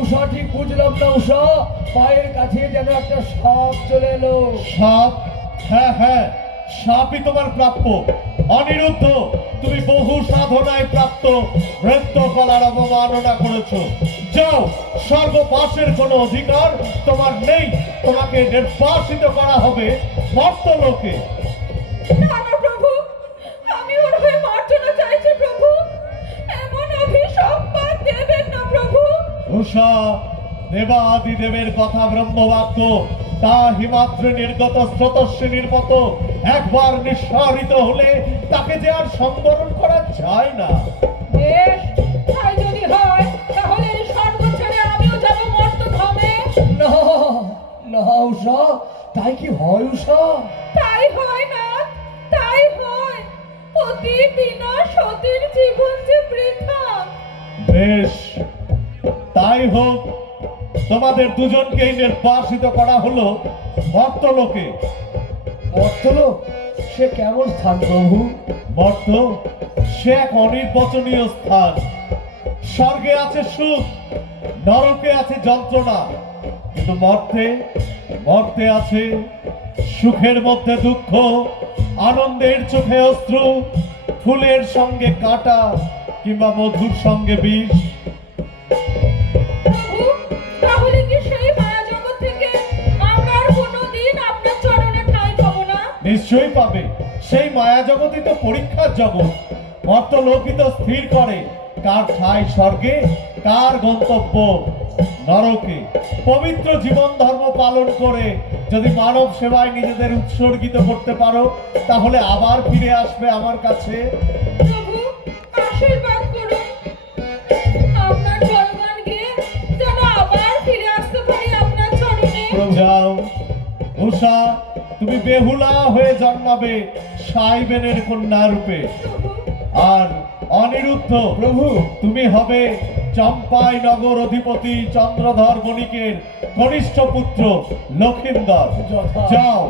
উষা ঠিক বুঝলাম না উষা, পায়ের কাছে যেন একটা সাপ চলে এলো। সাপ? হ্যাঁ হ্যাঁ, সাপই তোমার প্রাপ্য। অনিরুদ্ধ, তুমি বহু সাধনায় প্রাপ্ত নৃত্য কলার অবমাননা করেছ। যাও, স্বর্গবাসের কোনো অধিকার তোমার নেই। তোমাকে নির্বাসিত করা হবে মর্ত্যলোকে। না না প্রভু, আমি ওর হয়ে মার্জনা চাইছি প্রভু, এমন অভিশাপ দেবেন না প্রভু। উষা, দেবাদিদেবের কথা ব্রহ্মবাক্য, তা হিমাদ্রি নির্গত স্রোতস্বিনীর মতো একবার নিঃসারিত হলে তাকে যে আর সংবরণ করা যায় না। বেশ, তাই যদি হয় তাহলে এই স্বর্গ ছেড়ে আমিও যাব মর্ত্যধামে। না না উষা, তাই কি হয় উষা? তাই হয় না, তাই হয়। পতি বিনা সতীর জীবন যে বৃথা। বেশ, তাই হোক। তোমাদের দুজনকেই নির্বাসিত করা হলো মর্ত্যলোকে। মর্ত্যলোক সে কেমন স্থান প্রভু? মর্ত সে এক অনির্বচনীয় স্থান। স্বর্গে আছে সুখ, নরকে আছে যন্ত্রণা, কিন্তু মর্তে আছে সুখের মধ্যে দুঃখ, আনন্দের চোখে অশ্রু, ফুলের সঙ্গে কাঁটা কিংবা মধুর সঙ্গে বিষ। প্রভু, তাহলে কি সেই মায়া জগৎ থেকে আমরা আর কোনোদিন আপনার চরণে ঠাঁই পাবো না? নিশ্চয়ই পাবে। সেই মায়া জগতই তো পরীক্ষার জগৎ। মর্ত্যলোকই তো স্থির করে কার ঠাঁই স্বর্গে, কার গন্তব্য নরকে। পবিত্র জীবন ধর্ম পালন করে যদি মানব সেবায় নিজেদের উৎসর্গিত করতে পারো, তাহলে আবার ফিরে আসবে আমার কাছে। প্রভু, আশীর্বাদ করুন, আপনার চরণ গিয়ে যেন আবার ফিরে আসতে পারি আপনার চরণে। যাও উষা, তুমি বেহুলা হয়ে জন্মাবে সাইবেনের কন্যা রূপে। আর অনিরুদ্ধ প্রভু, তুমি হবে চম্পাই নগর অধিপতি চন্দ্রধর বণিকের কনিষ্ঠ পুত্র লক্ষিন্দর। যথা। যাও।